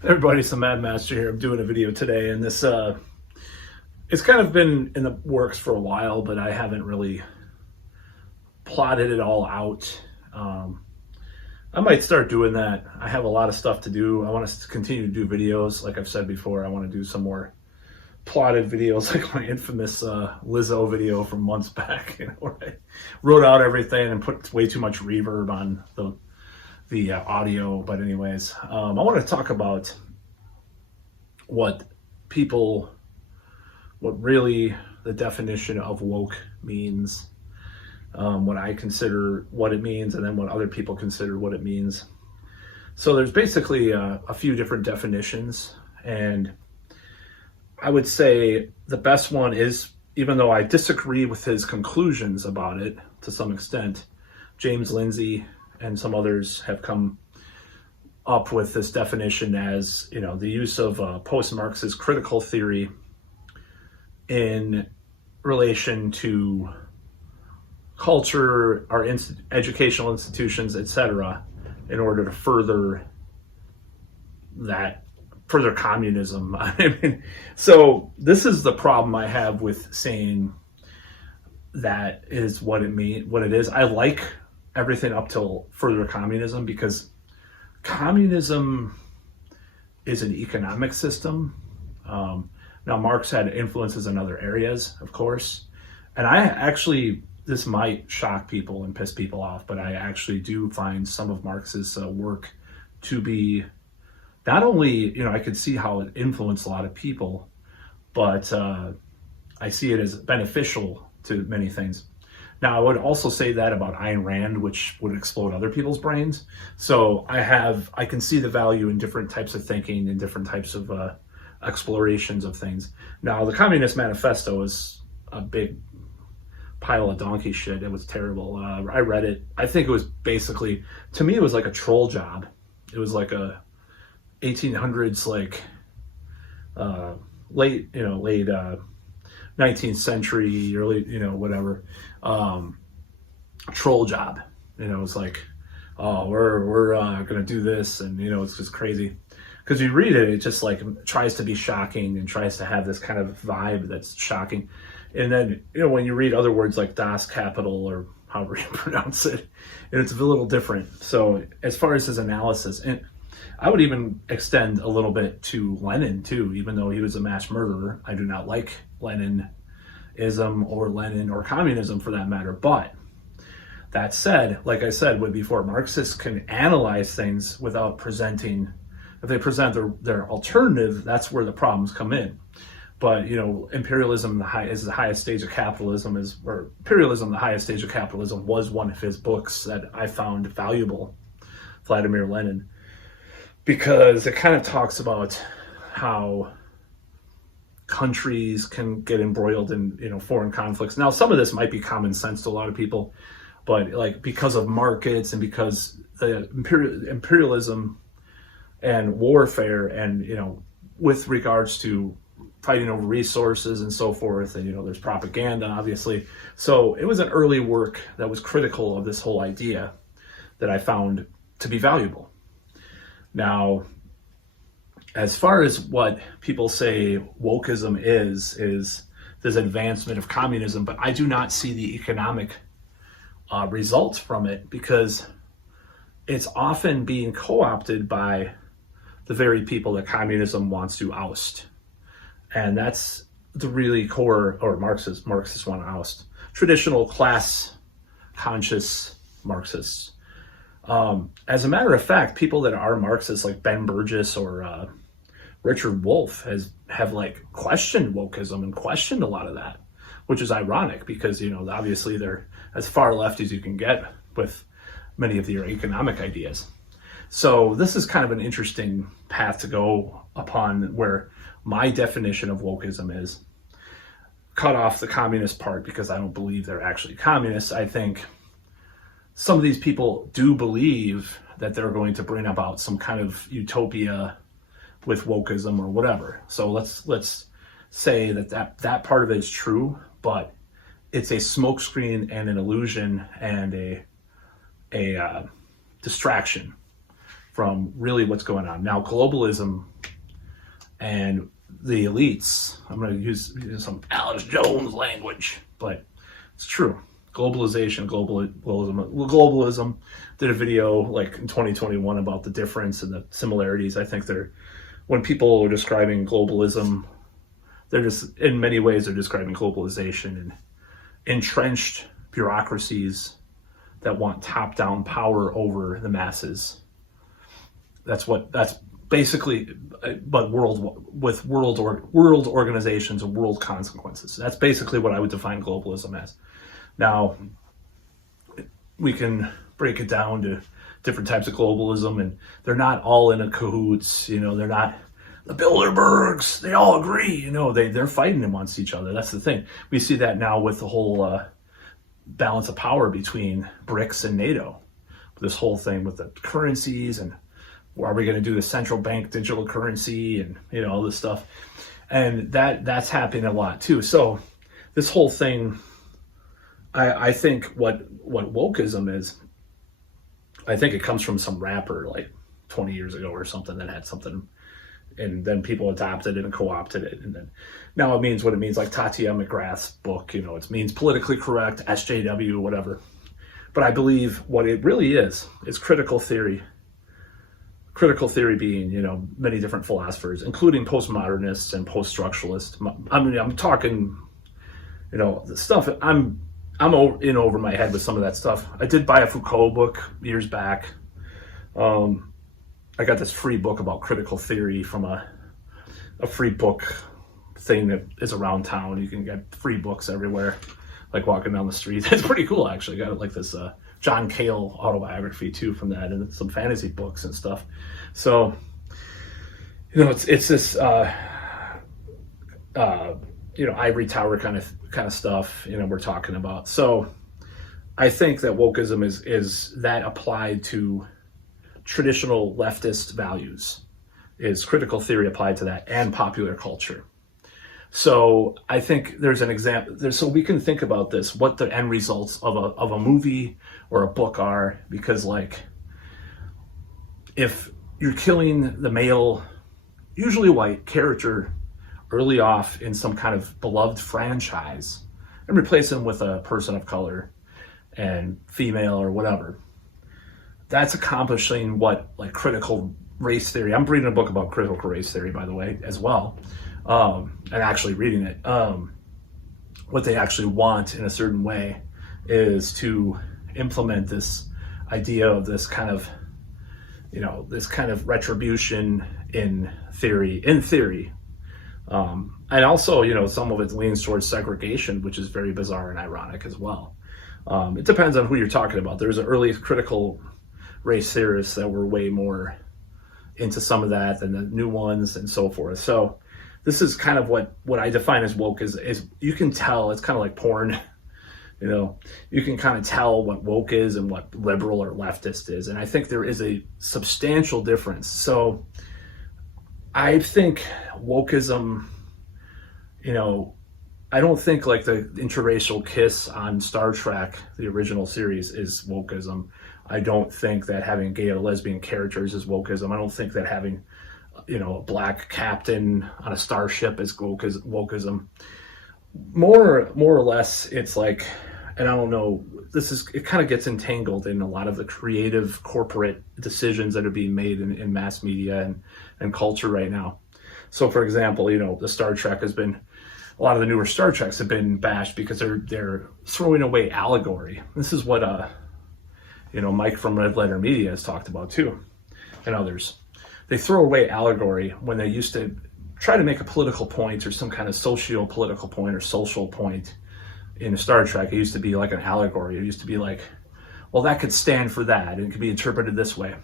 Everybody, it's the Mad Master here. I'm doing a video today, and this it's kind of been in the works for a while, but I haven't really plotted it all out. I might start doing that. I have a lot of stuff to do. I want to continue to do videos. Like I've said before, I want to do some more plotted videos, like my infamous Lizzo video from months back, where I wrote out everything and put way too much reverb on the audio. But anyways, I want to talk about what really the definition of woke means, what I consider what it means, and then what other people consider what it means. So there's basically a few different definitions, and I would say the best one is, even though I disagree with his conclusions about it to some extent, James Lindsay and some others have come up with this definition as, the use of post-Marxist critical theory in relation to culture, our educational institutions, etc., in order to further communism. So this is the problem I have with saying that is what it is. I like everything up till further communism, because communism is an economic system. Now, Marx had influences in other areas, of course, and this might shock people and piss people off, but I actually do find some of Marx's work to be not only, I could see how it influenced a lot of people, but I see it as beneficial to many things. Now, I would also say that about Ayn Rand, which would explode other people's brains. So I can see the value in different types of thinking and different types of explorations of things. Now, the Communist Manifesto is a big pile of donkey shit. It was terrible. I read it. I think it was basically, to me, it was like a troll job. It was like a 1800s, late 19th century, early, whatever, troll job. It's like, oh, we're gonna do this, and it's just crazy. Because you read it, it just tries to be shocking and tries to have this kind of vibe that's shocking. And then, when you read other words like Das Kapital, or however you pronounce it, it's a little different. So as far as his analysis, and I would even extend a little bit to Lenin too, even though he was a mass murderer. I do not like Leninism or Lenin or communism for that matter. But that said, like I said before, Marxists can analyze things without presenting. If they present their alternative, that's where the problems come in. But imperialism is the highest stage of capitalism, imperialism, the highest stage of capitalism, was one of his books that I found valuable, Vladimir Lenin, because it kind of talks about how countries can get embroiled in foreign conflicts. Now, some of this might be common sense to a lot of people, but because of markets and because the imperialism and warfare, and with regards to fighting over resources and so forth, and there's propaganda, obviously. So it was an early work that was critical of this whole idea that I found to be valuable. Now, as far as what people say wokeism is this advancement of communism, but I do not see the economic results from it, because it's often being co-opted by the very people that communism wants to oust. And that's the really core, or Marxists want to oust. Traditional class conscious Marxists. As a matter of fact, people that are Marxists, like Ben Burgess or Richard Wolff, have questioned wokeism and questioned a lot of that, which is ironic because, obviously they're as far left as you can get with many of your economic ideas. So this is kind of an interesting path to go upon, where my definition of wokeism is cut off the communist part, because I don't believe they're actually communists. I think some of these people do believe that they're going to bring about some kind of utopia with wokeism or whatever. So let's say that part of it is true, but it's a smokescreen and an illusion and a distraction from really what's going on. Now, globalism and the elites, I'm going to use some Alex Jones language, but it's true. Globalism did a video like in 2021 about the difference and the similarities. I think when people are describing globalism, they're just, in many ways, they're describing globalization and entrenched bureaucracies that want top-down power over the masses. That's basically, but world organizations and world consequences. That's basically what I would define globalism as. Now, we can break it down to different types of globalism, and they're not all in a cahoots. They're not the Bilderbergs. They all agree. They're fighting amongst each other. That's the thing. We see that now with the whole balance of power between BRICS and NATO. This whole thing with the currencies and are we going to do the central bank digital currency and all this stuff, and that's happening a lot too. So this whole thing, I think what wokeism is, I think it comes from some rapper like 20 years ago or something that had something, and then people adopted it and co-opted it, and then now it means what it means, like Tatiana McGrath's book. It means politically correct, SJW, whatever. But I believe what it really is critical theory. Critical theory being, many different philosophers, including postmodernists and post-structuralists. I'm talking, the stuff. I'm in over my head with some of that stuff. I did buy a Foucault book years back. I got this free book about critical theory from a free book thing that is around town. You can get free books everywhere, like walking down the street. It's pretty cool, actually. I got like this John Cale autobiography too from that, and some fantasy books and stuff. So, it's this ivory tower kind of stuff. We're talking about. So, I think that wokeism is that applied to traditional leftist values, is critical theory applied to that, and popular culture. So I think there's an example. So we can think about this, what the end results of a movie or a book are, because like if you're killing the male, usually white character early off in some kind of beloved franchise and replace him with a person of color and female or whatever, that's accomplishing what like critical race theory. I'm reading a book about critical race theory, by the way, as well. And actually reading it, what they actually want in a certain way is to implement this idea of this kind of retribution in theory. And also, some of it leans towards segregation, which is very bizarre and ironic as well. It depends on who you're talking about. There's an early critical race theorists that were way more into some of that than the new ones and so forth. So this is kind of what I define as woke is you can tell. It's kind of like porn. You can kind of tell what woke is and what liberal or leftist is. And I think there is a substantial difference. So I think wokeism, I don't think like the interracial kiss on Star Trek, the original series, is wokeism. I don't think that having gay or lesbian characters is wokeism. I don't think that having, a black captain on a starship is wokeism. More or less, it's like, and I don't know, it kind of gets entangled in a lot of the creative corporate decisions that are being made in mass media and culture right now. So for example, the Star Trek has been, a lot of the newer Star Treks have been bashed because they're throwing away allegory. This is what Mike from Red Letter Media has talked about too, and others. They throw away allegory when they used to try to make a political point or some kind of socio-political point or social point. In Star Trek, it used to be like an allegory. It used to be like, well, that could stand for that, and it could be interpreted this way.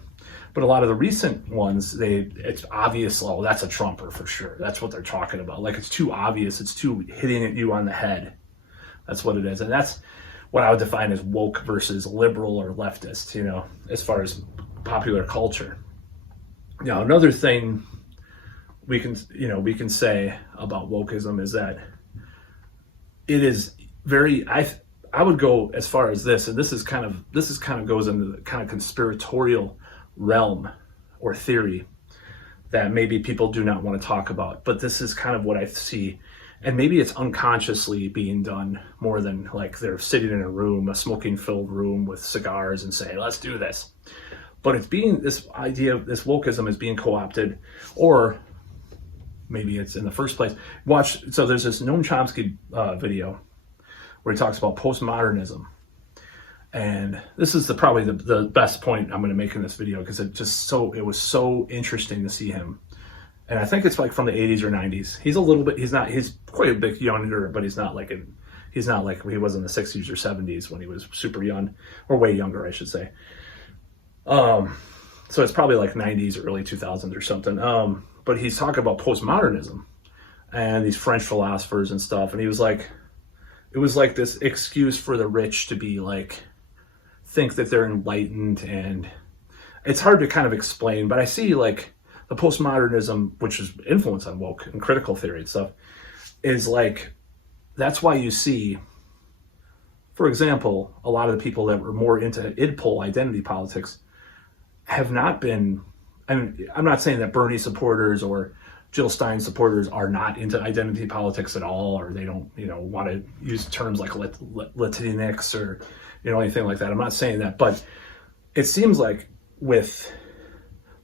But a lot of the recent ones, it's obvious, oh, that's a Trumper for sure. That's what they're talking about. Like, it's too obvious. It's too hitting at you on the head. That's what it is. And that's what I would define as woke versus liberal or leftist, as far as popular culture. Now, another thing we can say about wokeism is that it is very, I would go as far as this, and this is kind of goes into the kind of conspiratorial realm or theory that maybe people do not want to talk about. But this is kind of what I see. And maybe it's unconsciously being done more than like they're sitting in a room, a smoking filled room with cigars and say, let's do this. But it's being, this idea of this wokeism is being co-opted, or maybe it's in the first place. So there's this Noam Chomsky video where he talks about postmodernism. And this is probably the best point I'm going to make in this video, because it was so interesting to see him. And I think it's like from the 80s or 90s. He's quite a bit younger, but he's not like he was in the 60s or 70s when he was super young, or way younger, I should say. So it's probably like 90s, early 2000s or something. But he's talking about postmodernism and these French philosophers and stuff. And he was like, it was like this excuse for the rich to be like, think that they're enlightened. And it's hard to kind of explain, but I see like the postmodernism, which is influence on woke and critical theory and stuff, is like, that's why you see, for example, a lot of the people that were more into idpol identity politics have not been, I mean, I'm not saying that Bernie supporters or Jill Stein supporters are not into identity politics at all, or they don't, want to use terms like Latinx or, anything like that. I'm not saying that, but it seems like with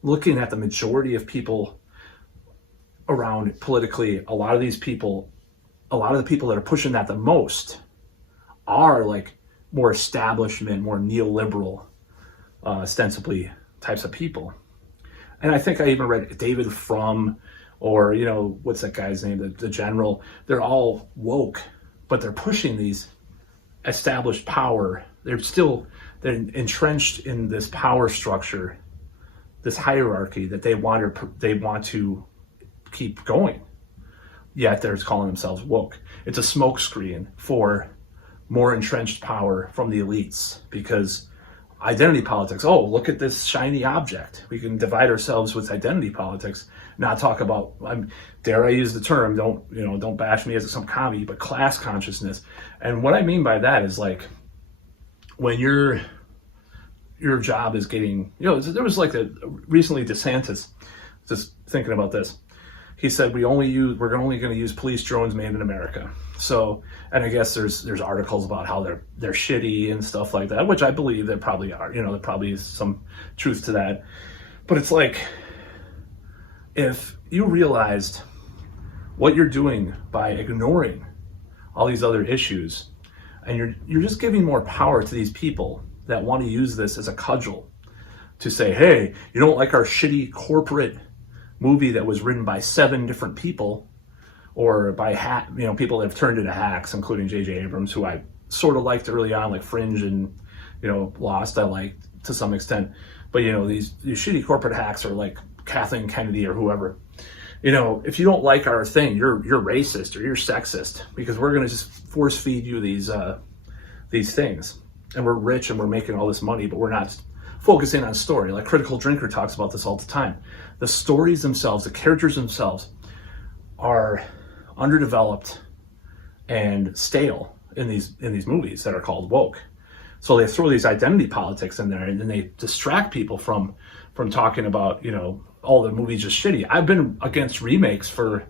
looking at the majority of people around politically, a lot of the people that are pushing that the most are like more establishment, more neoliberal, ostensibly types of people. And I think I even read David Frum, or, what's that guy's name? The general. They're all woke, but they're pushing these established power. They're entrenched in this power structure, this hierarchy that they want to keep going. Yet they're calling themselves woke. It's a smokescreen for more entrenched power from the elites, because identity politics, oh, look at this shiny object. We can divide ourselves with identity politics, not talk about, dare I use the term, don't bash me as some commie, but class consciousness. And what I mean by that is like, when your job is getting, there was like recently DeSantis, just thinking about this. He said we're only going to use police drones made in America. So, and I guess there's articles about how they're shitty and stuff like that, which I believe they probably are. There probably is some truth to that. But it's like, if you realized what you're doing by ignoring all these other issues, and you're just giving more power to these people that want to use this as a cudgel to say, hey, you don't like our shitty corporate movie that was written by 7 different people, or by people that have turned into hacks, including J.J. Abrams, who I sort of liked early on, like Fringe and Lost, I liked to some extent. But these shitty corporate hacks are like Kathleen Kennedy or whoever. If you don't like our thing, you're racist or you're sexist, because we're going to just force feed you these things, and we're rich and we're making all this money, but we're not focusing on story. Like Critical Drinker talks about this all the time. The stories themselves, the characters themselves, are underdeveloped and stale in these movies that are called woke. So they throw these identity politics in there, and then they distract people from talking about all the movies just shitty. I've been against remakes for,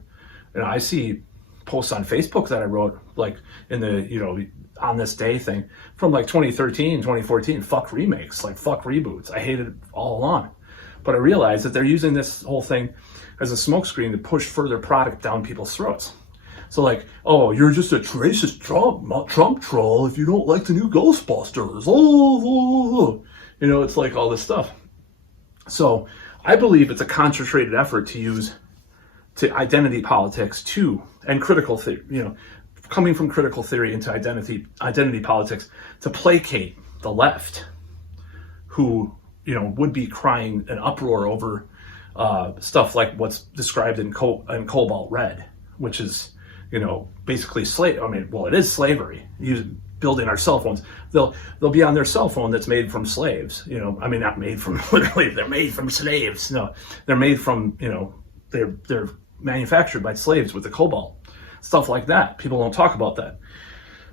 I see posts on Facebook that I wrote like in the on this day thing from like 2013, 2014. Fuck remakes, like fuck reboots. I hated it all along. But I realized that they're using this whole thing as a smokescreen to push further product down people's throats. So like, oh, you're just a racist Trump troll if you don't like the new Ghostbusters. It's like all this stuff. So I believe it's a concentrated effort to identity politics and critical theory, coming from critical theory into identity politics to placate the left, who would be crying an uproar over stuff like what's described in Cobalt Red, which is basically it is slavery. Building our cell phones, they'll be on their cell phone that's made from slaves. Not made from literally, they're made from slaves. No, they're made from they're manufactured by slaves with the cobalt, stuff like that. People don't talk about that.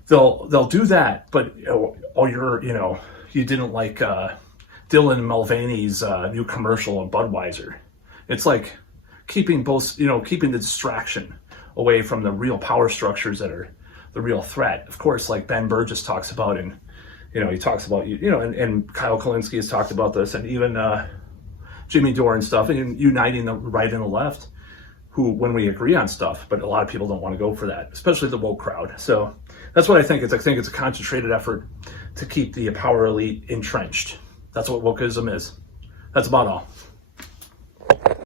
They'll do that, but you didn't like Dylan Mulvaney's new commercial of Budweiser. It's like keeping keeping the distraction away from the real power structures that are the real threat. Of course, like Ben Burgess talks about, and he talks about, and Kyle Kulinski has talked about this, and even Jimmy Dore and stuff, and uniting the right and the left, who, when we agree on stuff, but a lot of people don't want to go for that, especially the woke crowd. So that's what I think. I think it's a concentrated effort to keep the power elite entrenched. That's what wokeism is. That's about all.